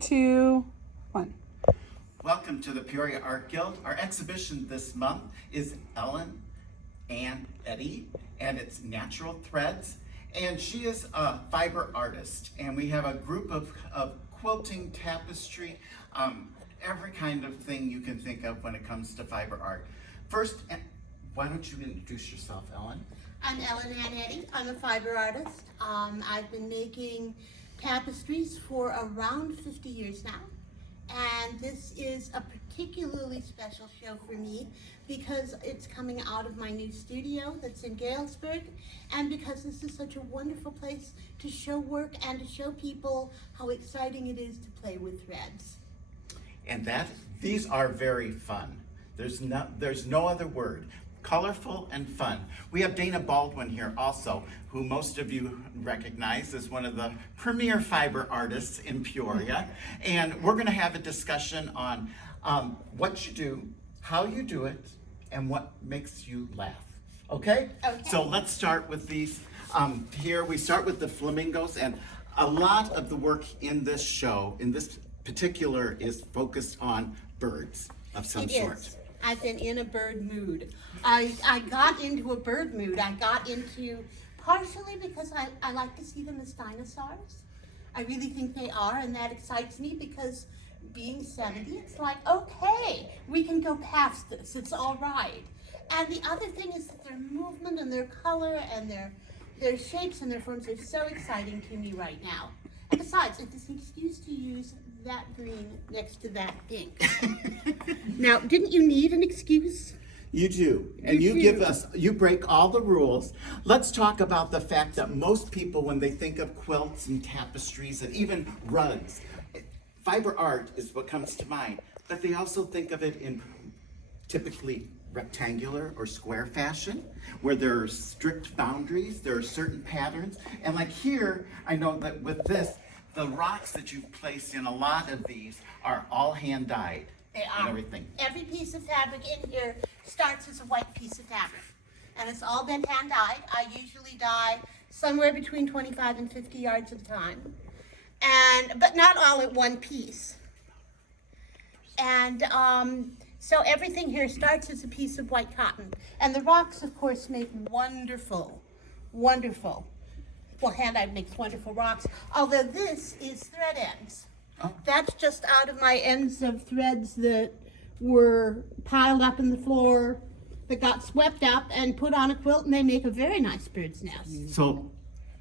2, 1. Welcome to the Peoria Art Guild. Our exhibition this month is Ellen and Eddy, and it's natural threads. And she is a fiber artist, and we have a group of quilting, tapestry, every kind of thing you can think of when it comes to fiber art. First, why don't you introduce yourself, Ellen? I'm Ellen and Eddy. I'm a fiber artist. I've been making tapestries for around 50 years now. And this is a particularly special show for me because it's coming out of my new studio that's in Galesburg, and because this is such a wonderful place to show work and to show people how exciting it is to play with threads. And these are very fun. There's no other word. Colorful and fun. We have Dana Baldwin here also, who most of you recognize as one of the premier fiber artists in Peoria. And we're going to have a discussion on what you do, how you do it, and what makes you laugh. Okay? Okay. So let's start with these. Here we start with the flamingos, and a lot of the work in this show, in this particular, is focused on birds of some sort. I've been in a bird mood. I got into a bird mood. I got into, partially because I like to see them as dinosaurs. I really think they are, and that excites me because being 70, it's like, okay, we can go past this. It's all right. And the other thing is that their movement and their color and their shapes and their forms are so exciting to me right now. And besides, it's an excuse to use that green next to that pink. Now, didn't you need an excuse? You do, and you break all the rules. Let's talk about the fact that most people, when they think of quilts and tapestries and even rugs, fiber art is what comes to mind, but they also think of it in typically rectangular or square fashion, where there are strict boundaries, there are certain patterns, and like here, I know that with this, the rocks that you've placed in a lot of these are all hand dyed. They are. And everything. Every piece of fabric in here starts as a white piece of fabric, and it's all been hand dyed. I usually dye somewhere between 25 and 50 yards at a time, but not all at one piece. And so everything here starts as a piece of white cotton, and the rocks, of course, make wonderful, wonderful. Well, hand-dyed makes wonderful rocks, although this is thread ends. Oh. That's just out of my ends of threads that were piled up in the floor, that got swept up and put on a quilt, and they make a very nice bird's nest. So,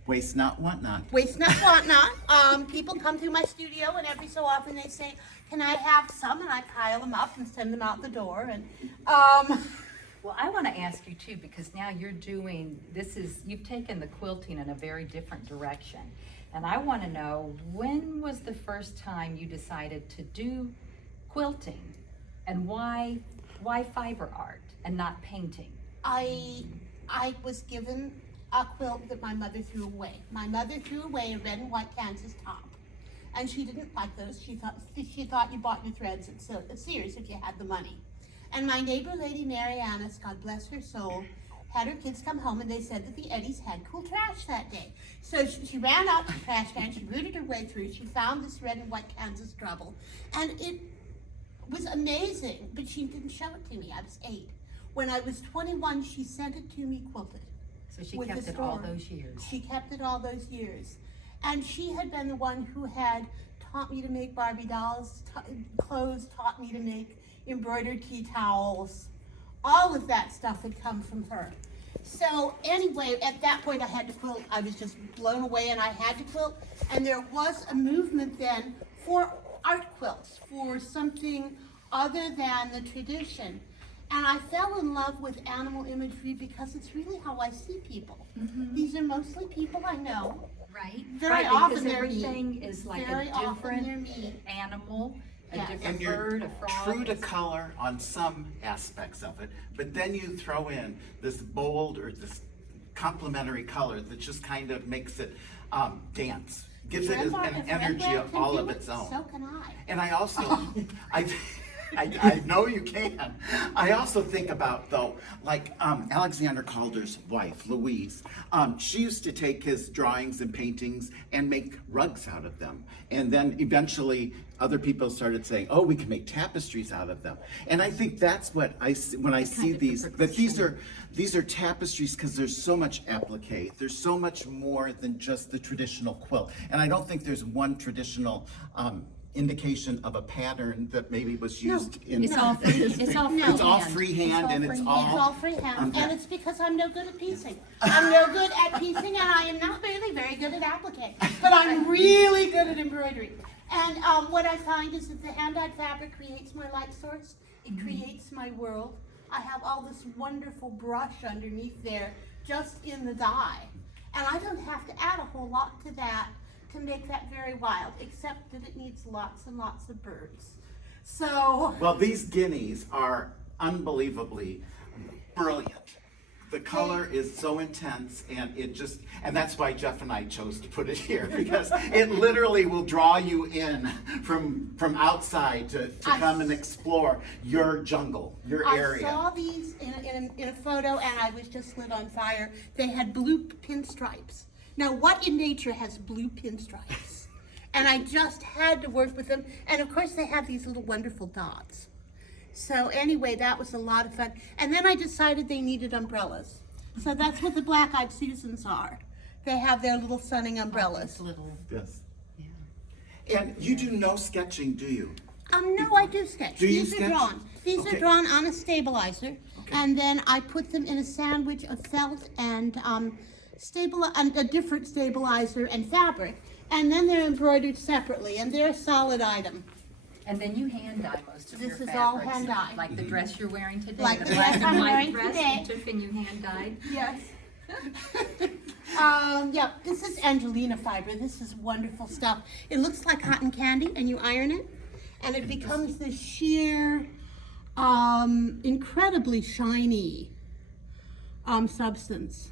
waste not, want not. Waste not, want not. People come through my studio, and every so often they say, can I have some? And I pile them up and send them out the door. And Well, I want to ask you too, because now you've taken the quilting in a very different direction. And I want to know, when was the first time you decided to do quilting, and why fiber art and not painting? I was given a quilt that my mother threw away. My mother threw away a red and white Kansas top, and she didn't like those. She thought you bought your threads at Sears if you had the money. And my neighbor, Lady Mary Annis, God bless her soul, had her kids come home, and they said that the Eddys had cool trash that day. So she ran out to the trash can, she rooted her way through, she found this red and white Kansas trouble, and it was amazing, but she didn't show it to me. I was 8. When I was 21, she sent it to me quilted. So she kept it all those years. She kept it all those years. And she had been the one who had taught me to make Barbie dolls, clothes, taught me to make embroidered tea towels. All of that stuff had come from her. So anyway, at that point I had to quilt. I was just blown away, and I had to quilt. And there was a movement then for art quilts, for something other than the tradition. And I fell in love with animal imagery because it's really how I see people. Mm-hmm. These are mostly people I know. Right. Very often they're everything is like Very a different Yes. animal, a And different you're bird, a frog. true to color on some aspects of it, but then you throw in this bold or this complementary color that just kind of makes it dance, gives it an energy of all of its own. So can I. And I also, I know you can. I also think about, though, like Alexander Calder's wife, Louise. She used to take his drawings and paintings and make rugs out of them. And then eventually other people started saying, oh, we can make tapestries out of them. And I think that's what I see when I see these, that these are tapestries because there's so much applique. There's so much more than just the traditional quilt. And I don't think there's one traditional indication of a pattern that maybe was used in. It's all free. It's all No. It's all freehand. freehand and it's all. It's all freehand, and it's because I'm no good at piecing. I'm no good at piecing, and I am not really very good at applique. But I'm really good at embroidery. And what I find is that the hand-dyed fabric creates my light source. It creates my world. I have all this wonderful brush underneath there, just in the dye, and I don't have to add a whole lot to that to make that very wild, except that it needs lots and lots of birds. So. Well, these guineas are unbelievably brilliant. The color is so intense, and and that's why Jeff and I chose to put it here, because it literally will draw you in from outside to come and explore your jungle, your area. I saw these in a photo, and I was just lit on fire. They had blue pinstripes. Now, what in nature has blue pinstripes? And I just had to work with them. And of course, they have these little wonderful dots. So anyway, that was a lot of fun. And then I decided they needed umbrellas. So that's what the Black-Eyed Susans are. They have their little sunning umbrellas. Yes. And you do no sketching, do you? No, I do sketch. Do you These sketch? are drawn. These Okay. are drawn on a stabilizer, and then I put them in a sandwich of felt and a different stabilizer and fabric, and then they're embroidered separately, and they're a solid item. And then you hand dye most of your This fabrics. is all hand dyed. Like the dress you're wearing today. Like the black dress and I'm white wearing dress today. you took and you hand dyed. Yes. Yeah, this is Angelina fiber. This is wonderful stuff. It looks like cotton candy, and you iron it, and it becomes this sheer, incredibly shiny substance.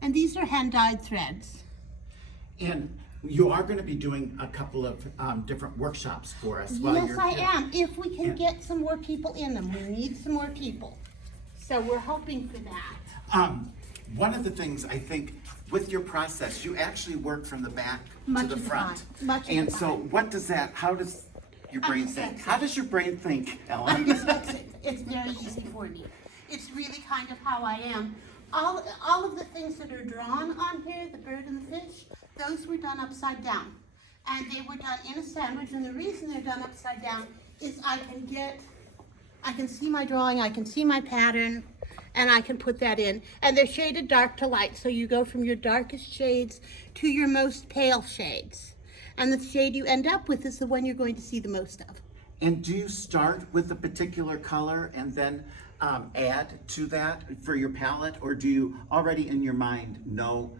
And these are hand-dyed threads. And you are going to be doing a couple of different workshops for us while Yes, you're I here. am. If we can Yeah. get some more people in them, we need some more people. So we're hoping for that. One of the things I think with your process, you actually work from the back Much to the of the front. time. Much of the And so time. how does your brain think? dyslexic. How does your brain think, I'm Ellen? dyslexic. It's very easy for me. It's really kind of how I am. All of the things that are drawn on here, the bird and the fish, those were done upside down. And they were done in a sandwich, and the reason they're done upside down is I can see my drawing, I can see my pattern, and I can put that in. And they're shaded dark to light, so you go from your darkest shades to your most pale shades. And the shade you end up with is the one you're going to see the most of. And do you start with a particular color and then add to that for your palette? Or do you already in your mind know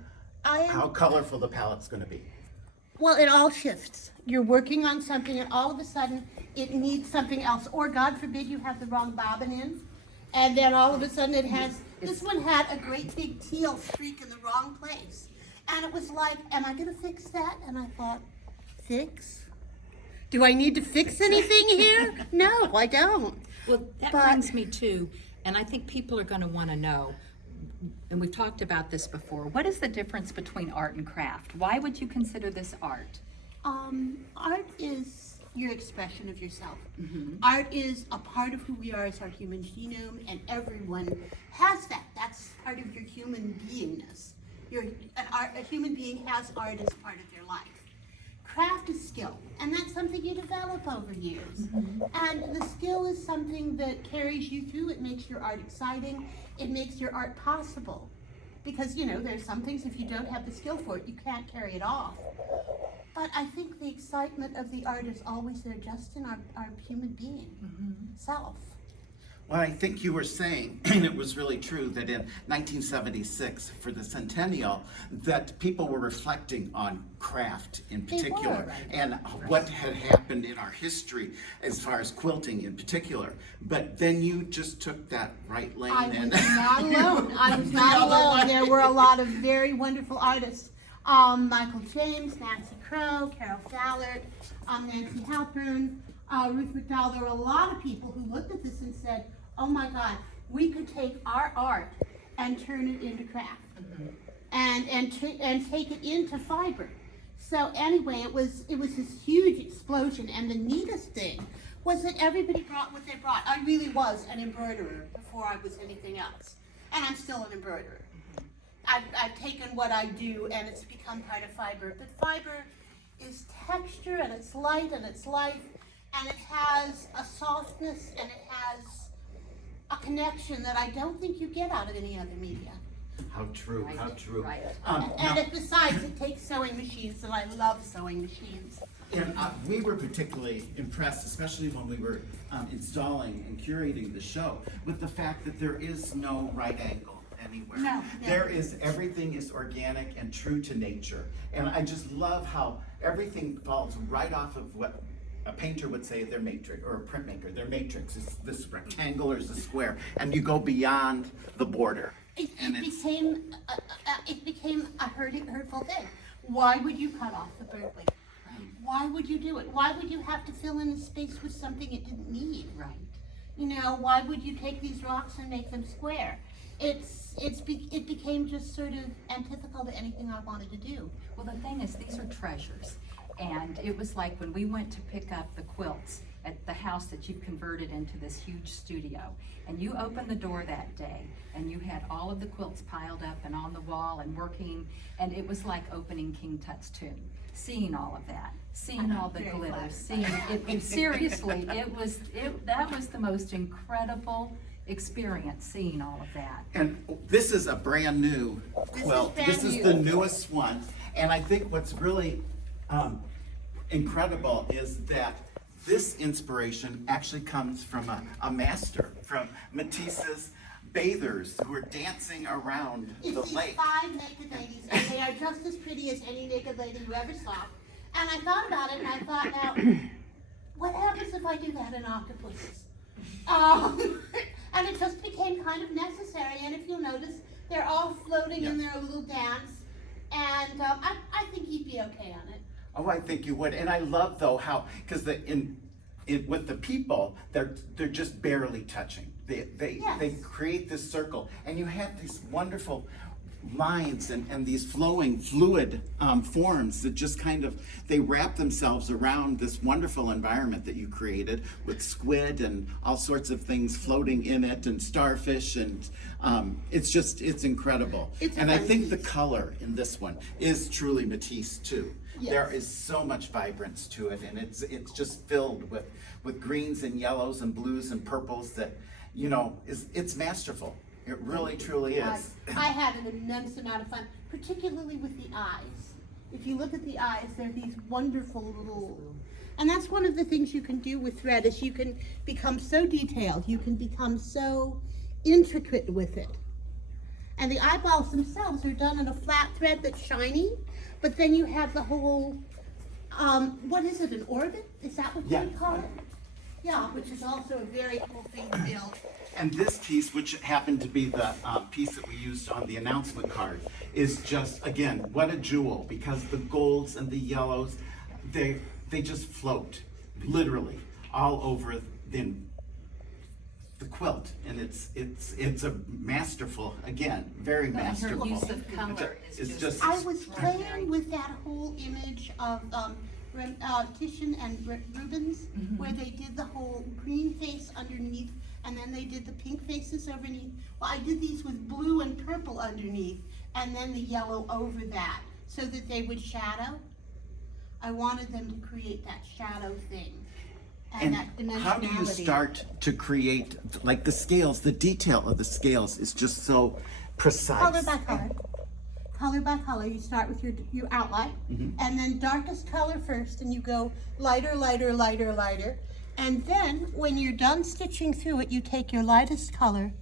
how colorful the palette's going to be? Well, it all shifts. You're working on something, and all of a sudden it needs something else. Or God forbid you have the wrong bobbin in, and then all of a sudden it has, this one had a great big teal streak in the wrong place. And it was like, am I gonna fix that? And I thought, fix? Do I need to fix anything here? No, I don't. Well, that But- brings me to, and I think people are gonna wanna know, and we've talked about this before, What is the difference between art and craft? Why would you consider this art? Art is your expression of yourself. Art is a part of who we are as our human genome, and everyone has that. That's part of your human beingness. A human being has art as part of their life. Craft is skill, and that's something you develop over years. And the skill is something that carries you through. It makes your art exciting. It makes your art possible. Because, there's some things, if you don't have the skill for it, you can't carry it off. But I think the excitement of the art is always there, just in our human being self. Well, I think you were saying, and it was really true, that in 1976, for the centennial, that people were reflecting on craft in They particular, were. and what had happened in our history as far as quilting in particular. But then you just took that right lane I was and not alone. I was The not other alone. way. There were a lot of very wonderful artists. Michael James, Nancy Crow, Carol Fallert, Nancy Halpern, Ruth McDowell, there were a lot of people who looked at this and said, oh my God, we could take our art and turn it into craft. And take it into fiber. So anyway, it was this huge explosion, and the neatest thing was that everybody brought what they brought. I really was an embroiderer before I was anything else, and I'm still an embroiderer. I've taken what I do and it's become part of fiber, but fiber is texture, and it's light, and it's life, and it has a softness, and it has a connection that I don't think you get out of any other media. How true, how true. Right. And besides, it takes sewing machines, and I love sewing machines. And we were particularly impressed, especially when we were installing and curating the show, with the fact that there is no right angle anywhere. No. There is, everything is organic and true to nature. And I just love how everything falls right off of what a painter would say their matrix, or a printmaker, their matrix is this rectangle or is a square, and you go beyond the border. It And it's- became a hurtful thing. Why would you cut off the bird wing? Why would you do it? Why would you have to fill in the space with something it didn't need? Right. You know, why would you take these rocks and make them square? It became just sort of antithetical to anything I wanted to do. Well, the thing is, these are treasures. And it was like when we went to pick up the quilts at the house that you've converted into this huge studio. And you opened the door that day, and you had all of the quilts piled up and on the wall and working. And it was like opening King Tut's tomb, seeing all of that, seeing all the Very glitter, flat. seeing it. Seriously, that was the most incredible experience, seeing all of that. And this is a brand new quilt. brand This is new. the newest one. And I think what's really incredible is that this inspiration actually comes from a master, from Matisse's bathers who are dancing around the It's these lake. 5 naked ladies, and they are just as pretty as any naked lady you ever saw. And I thought about it, and I thought, now, what happens if I do that in octopuses? And it just became kind of necessary, and if you'll notice, they're all floating in their little dance, and I think he'd be okay on it. Oh, I think you would. And I love though how, because with the people, they're just barely touching. They Yes. create this circle, and you have these wonderful lines and these flowing fluid forms that just kind of, they wrap themselves around this wonderful environment that you created with squid and all sorts of things floating in it, and starfish, and it's incredible. It's a And I fun think the piece. color in this one is truly Matisse too. Yes. There is so much vibrance to it, and it's just filled with greens and yellows and blues and purples that, you know, it's masterful. It really truly is. I had an immense amount of fun, particularly with the eyes. If you look at the eyes, they're these wonderful little, and that's one of the things you can do with thread, is you can become so detailed, you can become so intricate with it. And the eyeballs themselves are done in a flat thread that's shiny, but then you have the whole, what is it, an orbit? Is that what Yeah. you call it? Yeah, which is also a very cool thing to build. And this piece, which happened to be the piece that we used on the announcement card, is just, again, what a jewel, because the golds and the yellows, they just float, literally, all over the quilt. And it's a masterful, again, very And her masterful. use of color is It's just I was extraordinary. playing with that whole image of Titian and Rubens, where they did the whole green face underneath, and then they did the pink faces underneath. Well, I did these with blue and purple underneath, and then the yellow over that, so that they would shadow. I wanted them to create that shadow thing, and that dimensionality. How do you start to create, like the scales, the detail of the scales is just so precise. Color by color. Color by color, you start with your outline, and then darkest color first, and you go lighter, lighter, lighter, lighter. And then, when you're done stitching through it, you take your lightest color,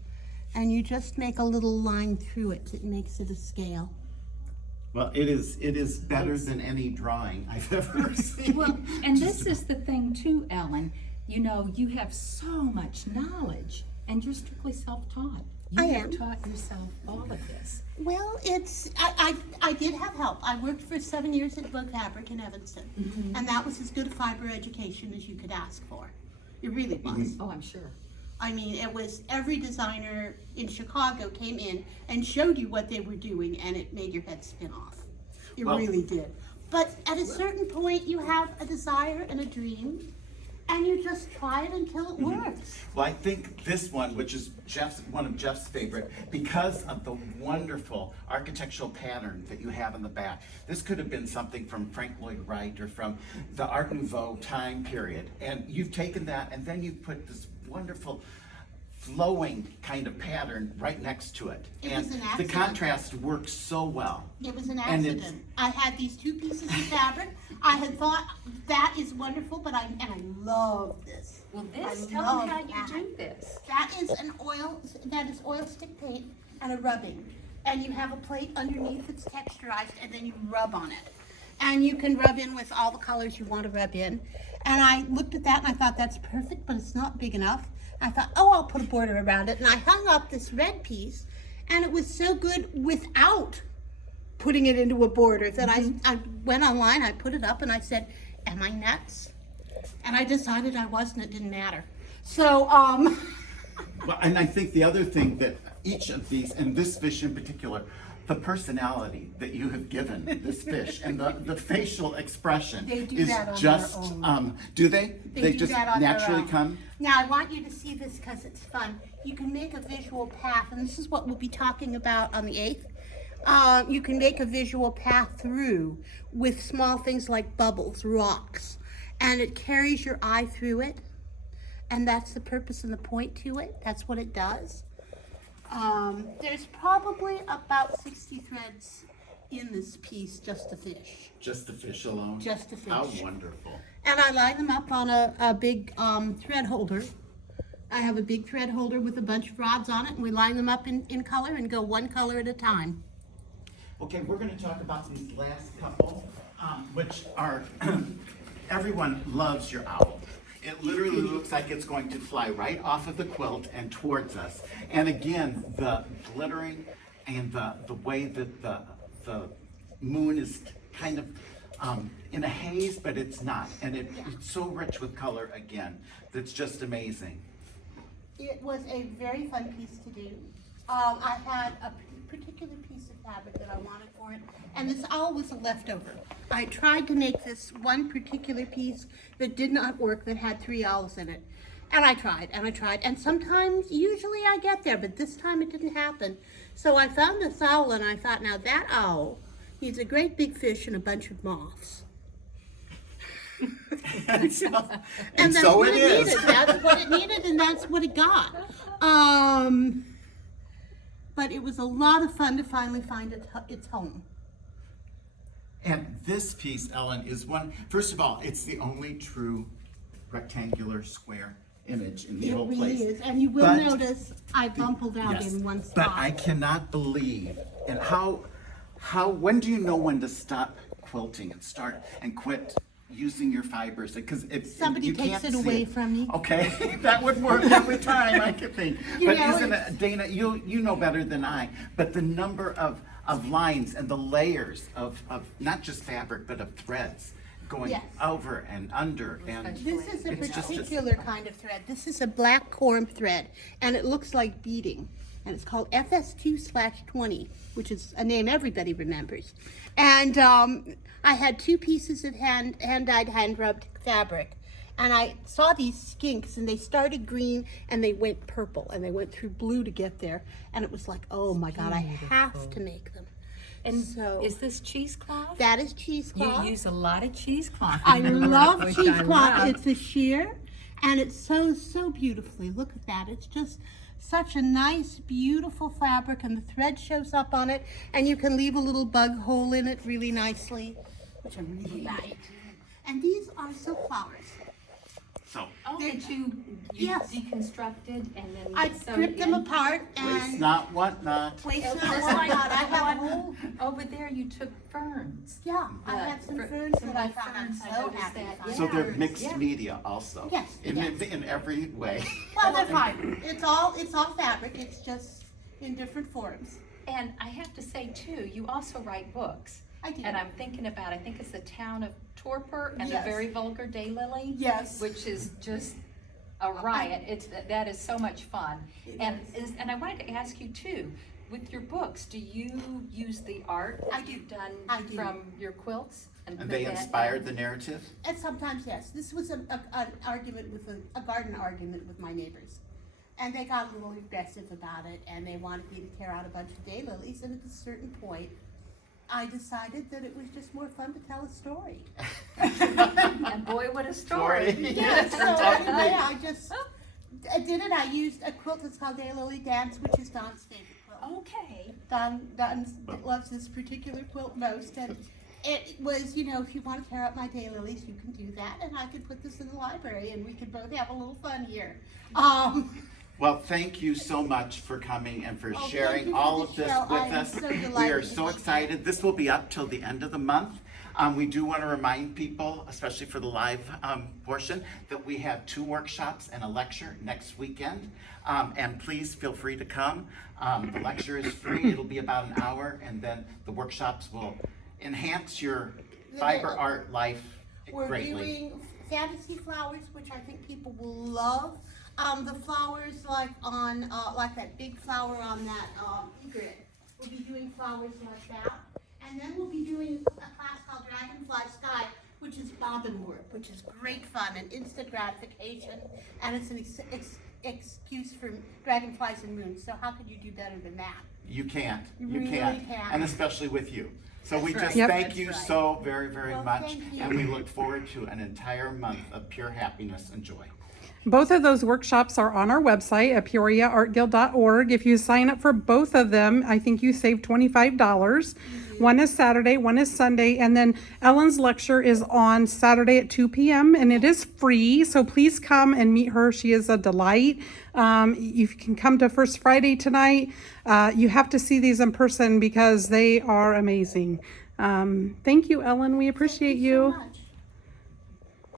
and you just make a little line through it that makes it a scale. Well, it is better than any drawing I've ever seen. Well, and this is the thing too, Ellen. You know, you have so much knowledge, and you're strictly self-taught. I You am. have taught yourself all of this. Well, I did have help. I worked for 7 years at Bug Fabric in Evanston, and that was as good a fiber education as you could ask for. It really was. Oh, I'm sure. I mean, it was every designer in Chicago came in and showed you what they were doing, and it made your head spin off. It Well- really did. But at a certain point, you have a desire and a dream, and you just try it until it works. Well, I think this one, which is one of Jeff's favorite, because of the wonderful architectural pattern that you have in the back. This could have been something from Frank Lloyd Wright or from the Art Nouveau time period. And you've taken that and then you've put this wonderful flowing kind of pattern right next to it. It And was an the accident. contrast works so well. It was an And it's- accident. I had these two pieces of fabric. I had thought that is wonderful, but I love this. Well, I this, tell love them how you that. do this. That is oil stick paint and a rubbing. And you have a plate underneath that's texturized, and then you rub on it. And you can rub in with all the colors you want to rub in. And I looked at that and I thought, that's perfect, but it's not big enough. I thought, oh, I'll put a border around it. And I hung up this red piece, and it was so good without putting it into a border that I went online, I put it up, and I said, am I nuts? And I decided I wasn't, it didn't matter. So, Well, and I think the other thing that each of these, and this fish in particular, the personality that you have given this fish and the facial expression They do is that on just, their own. do they? They do just that on their naturally own. come? Now, I want you to see this because it's fun. You can make a visual path, and this is what we'll be talking about on the 8th. You can make a visual path through with small things like bubbles, rocks, and it carries your eye through it, and that's the purpose and the point to it. That's what it does. There's probably about 60 threads in this piece, just to fish. Just the fish alone? Just the fish. How wonderful. And I line them up on a big thread holder. I have a big thread holder with a bunch of rods on it, and we line them up in color and go one color at a time. Okay, we're gonna talk about these last couple, which are, everyone loves your owl. It literally looks like it's going to fly right off of the quilt and towards us. And again, the glittering and the way that the moon is kind of in a haze, but it's not. And it's so rich with color again, that's just amazing. It was a very fun piece to do. I had a particular piece of fabric that I wanted for it, and this owl was a leftover. I tried to make this one particular piece that did not work, that had 3 owls in it. And I tried, and sometimes, usually I get there, but this time it didn't happen. So I found this owl, and I thought, now that owl needs a great big fish and a bunch of moths. And so, And that's so what it it is. needed. That's what it needed, and that's what it got. But it was a lot of fun to finally find its home. And this piece, Ellen, is one, first of all, it's the only true rectangular square image in the It whole really place. is, and you will But- notice I bumpled out Yes, in one but spot. I cannot believe, and when do you know when to stop quilting and start and quit using your fibers? Because if Somebody you takes can't it see away from me. Okay, that would work every time, I could think. You But know, isn't it, Dana, you know better than I, but the number of lines and the layers of not just fabric, but of threads going Yes. over and under and. This is a It's just- particular kind of thread. This is a black corm thread, and it looks like beading. And it's called FS2/20, which is a name everybody remembers. And I had 2 pieces of hand-dyed, hand-rubbed fabric. And I saw these skinks, and they started green, and they went purple, and they went through blue to get there. And it was like, oh my God, I have to make them. And So is this cheesecloth? that is cheesecloth. You use a lot of cheesecloth. I in your work, love which I cheesecloth. love. It's a sheer, and it sews so beautifully. Look at that. It's just such a nice, beautiful fabric, and the thread shows up on it, and you can leave a little bug hole in it really nicely, which I really like. And these are silk flowers. So, Oh, that you Yes. deconstructed and then I sewed stripped them in? apart waste and not, want not. waste Oh, not, just want like not. I the have a one whole, over there, you took ferns. yeah, I had some ferns that I found. I'm ferns, I so noticed happy. that, to find. So they're Yeah. mixed Yeah. media also. Yes, In, yes. in every way. Well, they're fiber. It's all fabric. It's just in different forms. And I have to say too, you also write books. I do. And I'm thinking about, I think it's the Town of Torpor and Yes. the Very Vulgar Daylily. Yes. Which is just a riot. That is so much fun. It And I wanted to ask you too, with your books, do you use the art I that do. you've done I do. from your quilts? And put they that inspired in? the narrative? And sometimes, yes. This was an argument with a garden argument with my neighbors. And they got a little aggressive about it, and they wanted me to tear out a bunch of daylilies, and at a certain point, I decided that it was just more fun to tell a story. And boy, what a story. Story. Yeah, It so turned out to be. anyway, I did it. I used a quilt that's called Daylily Dance, which is Don's favorite quilt. Okay. Don loves this particular quilt most, and it was, you know, if you want to tear out my daylilies, you can do that, and I could put this in the library, and we could both have a little fun here. Well, thank you so much for coming and for Oh, thank sharing you for all the of this show. with I am us. so We delighted are to so be excited. This will be up till the end of the month. We do want to remind people, especially for the live portion, that we have 2 workshops and a lecture next weekend. And please feel free to come. The lecture is free. It'll be about an hour, and then the workshops will enhance your fiber art life We're greatly. doing fantasy flowers, which I think people will love. The flowers like on, like that big flower on that egret. We'll be doing flowers like that. And then we'll be doing a class called Dragonfly Sky, which is bobbin work, which is great fun and instant gratification. And it's an excuse for dragonflies and moons. So how could you do better than that? You can't. You You really can't. can't. And especially with you. So we That's just right. thank That's you right. so very, very Well, much. thank you. And we look forward to an entire month of pure happiness and joy. Both of those workshops are on our website at peoriaartguild.org. If you sign up for both of them, I think you save $25. One is Saturday, one is Sunday, and then Ellen's lecture is on Saturday at 2 p.m. and it is free, so please come and meet her. She is a delight. You can come to First Friday tonight. You have to see these in person because they are amazing. Thank you, Ellen. We appreciate Thank you so much.